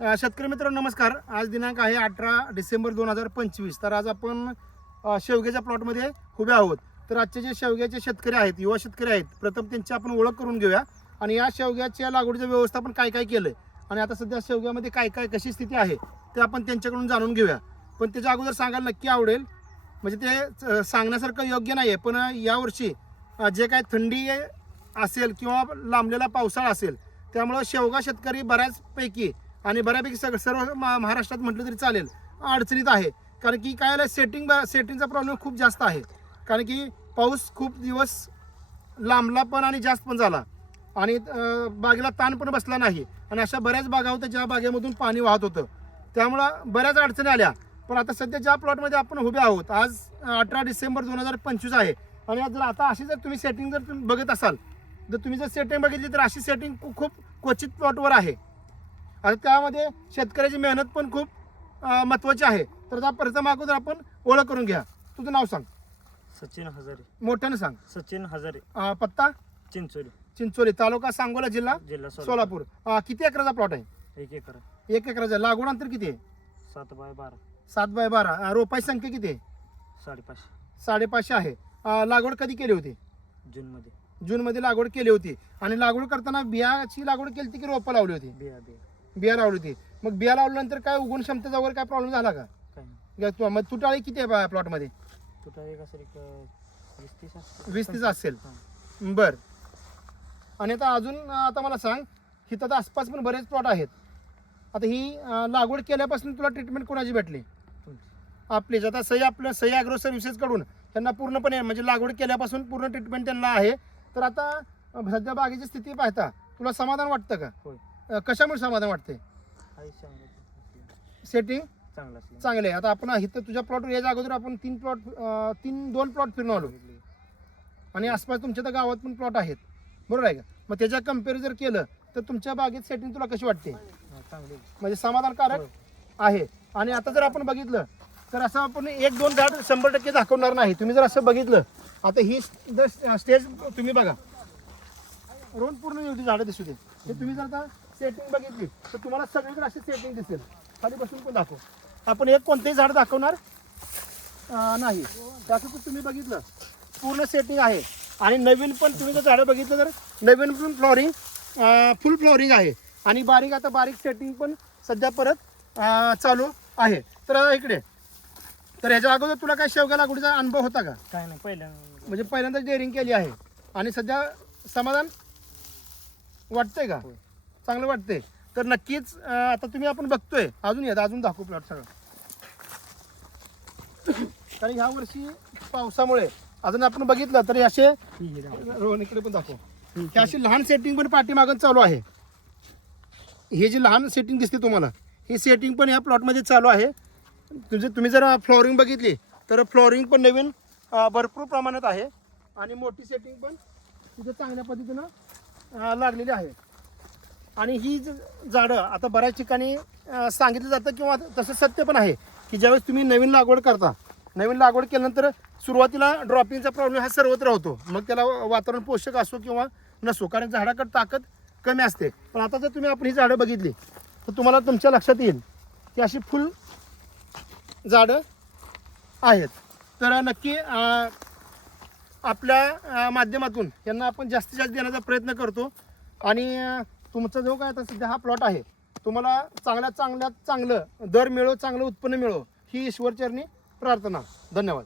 शेतकरी मित्रांनो नमस्कार. आज दिनांक आहे अठरा डिसेंबर दोन हजार पंचवीस. तर आज आपण शेवग्याच्या प्लॉटमध्ये उभे आहोत. तर आजचे जे शेवग्याचे शेतकरी आहेत युवा शेतकरी आहेत प्रथम त्यांची आपण ओळख करून घेऊया. आणि या शेवग्याच्या लागवडीचं व्यवस्थापन काय काय केलं आणि आता सध्या शेवग्यामध्ये काय काय कशी स्थिती आहे ते आपण त्यांच्याकडून जाणून घेऊया. पण त्याच्या अगोदर सांगायला नक्की आवडेल म्हणजे ते सांगण्यासारखं योग्य नाही आहे पण यावर्षी जे काय थंडी असेल किंवा लांबलेला पावसाळा असेल त्यामुळं शेवगा शेतकरी बऱ्याचपैकी आणि बऱ्यापैकी सग सर्व महाराष्ट्रात म्हटलं तरी चालेल. अडचणीत आहे. कारण की काय आलं सेटिंग सेटिंगचा प्रॉब्लेम खूप जास्त आहे. कारण की पाऊस खूप दिवस लांबला पण आणि जास्त पण झाला. आणि बागेला ताण पण बसला नाही. आणि अशा बऱ्याच बागा होत्या ज्या बागेमधून पाणी वाहत होतं. त्यामुळं बऱ्याच अडचणी आल्या. पण आता सध्या ज्या प्लॉटमध्ये आपण उभे आहोत आज अठरा डिसेंबर दोन हजार पंचवीस आहे. आणि जर आता अशी जर तुम्ही सेटिंग जर तुम्ही बघत असाल जर तुम्ही जर सेटिंग बघितली तर अशी सेटिंग खूप क्वचित प्लॉटवर आहे. आता त्यामध्ये शेतकऱ्याची मेहनत पण खूप अं, महत्त्वाची आहे. तर आता प्रथम अगोदर आपण ओळख करून घ्या. तुझं नाव सांग. सचिन हजारे. मोठ्यानं सांग. सचिन हजारे. अं, पत्ता? चिंचोली. चिंचोली तालुका सांगोला जिल्हा? जिल्हा सोलापूर. अं, किती एकराचा प्लॉट आहे? एक एकर. एक एकराचा. लागवड अंतर किती आहे? सात बाय बारा. सात बाय बारा. अं, रोपाची संख्या किती आहे? साडेपाचशे. साडेपाचशे आहे. अं, लागवड कधी केली होती? जूनमध्ये. जूनमध्ये लागवड केली होती. आणि लागवड करताना बियाची लागवड केली होती की रोपं लावली होती? बिया बिया. बिया लावली होती. मग बिया लावल्यानंतर काय उगवण क्षमतेचा वगैरे काय प्रॉब्लेम झाला का? नाही. या तु- मग तुटाळी किती आहे प्लॉटमध्ये तुटा एक असेल एक अं, वीस तीस असेल. वीस तीस असेल. हां. बर. आणि आता अजून अं, आता मला सांग इथं तर आसपास पण बरेच प्लॉट आहेत. आता ही अं, लागवड केल्यापासून तुला ट्रीटमेंट कोणाची भेटली? तुमची. आपलीच आता सही आपल्या सही ॲग्रो सर्व्हिसेसकडून त्यांना पूर्णपणे म्हणजे लागवड केल्यापासून पूर्ण ट्रीटमेंट त्यांना आहे. तर आता अं, सध्या बागेची स्थिती पाहता तुला समाधान वाटतं का? होय. कशामुळे समाधान वाटते सेटिंग चांगला चांगले आहे आता आपण इथं तुझ्या प्लॉटवर याच्या अगोदर आपण तीन प्लॉट तीन दोन प्लॉट फिरून आलो आणि आसपास तुमच्या तर गावात पण प्लॉट आहेत. बरोबर आहे का? मग त्याच्या कंपेअर जर केलं तर तुमच्या बागेत सेटिंग तुला कशी वाटते? चांगली म्हणजे समाधानकारक आहे. आणि आता जर आपण बघितलं तर असं आपण एक दोन झाड शंभर टक्के दाखवणार नाही. तुम्ही जर असं बघितलं आता ही स्टेज तुम्ही बघा. रोड पूर्ण एवढी झाडं दिसू दे. हे तुम्ही जर आता सेटिंग बघितली तर तुम्हाला सगळीकडे अशी सेटिंग दिसेल. खाली बसून पण दाखव. आपण एक कोणतेही झाड दाखवणार नाही. त्याचं तर तुम्ही बघितलं. पूर्ण सेटिंग आहे. आणि नवीन पण तुम्ही जर झाडं बघितलं तर नवीन पण फ्लॉरिंग फुल फ्लॉरिंग आहे. आणि बारीक आता बारीक सेटिंग पण सध्या परत चालू आहे. तर इकडे. तर ह्याच्या अगोदर तुला काय शेवगा लागवडीचा अनुभव होता का? काय नाही पहिल्या म्हणजे पहिल्यांदा डेअरिंग केली आहे. आणि सध्या समाधान वाटतंय का. चांगलं वाटतंय. तर नक्कीच आता तुम्ही आपण बघतोय. अजून येत अजून दाखवू प्लॉट सगळं. कारण ह्या वर्षी पावसामुळे अजून आपण बघितलं तर असे रोहन इकडे पण दाखव. हे अशी लहान सेटिंग पण पाठीमागं चालू आहे. हे जी लहान सेटिंग दिसते तुम्हाला ही सेटिंग पण या प्लॉटमध्ये चालू आहे. तुझे तुम्ही जर फ्लॉरिंग बघितली तर फ्लॉरिंग पण नवीन भरपूर प्रमाणात आहे. आणि मोठी सेटिंग पण तिथे चांगल्या पद्धतीनं लागलेली आहे. आणि ही ज- झाडं आता बऱ्याच ठिकाणी सांगितलं जातं किंवा तसं सत्य पण आहे की ज्यावेळेस तुम्ही नवीन लागवड करता नवीन लागवड केल्यानंतर सुरुवातीला ड्रॉपिंगचा प्रॉब्लेम हा सर्वत्र होतो. मग त्याला वातावरण पोषक असो किंवा नसो कारण झाडाकडे ताकद कमी असते. पण आता जर तुम्ही आपण ही झाडं बघितली तर तुम्हाला तुमच्या लक्षात येईल की अशी फुल झाडं आहेत. तर नक्की आपल्या माध्यमातून यांना आपण जास्तीत जास्त देण्याचा प्रयत्न करतो. आणि तुमचा जो काय आता सध्या हा प्लॉट आहे तुम्हाला चांगल्यात चांगल्यात चांगलं दर मिळो चांगलं उत्पन्न मिळो ही ईश्वरचरणी प्रार्थना. धन्यवाद.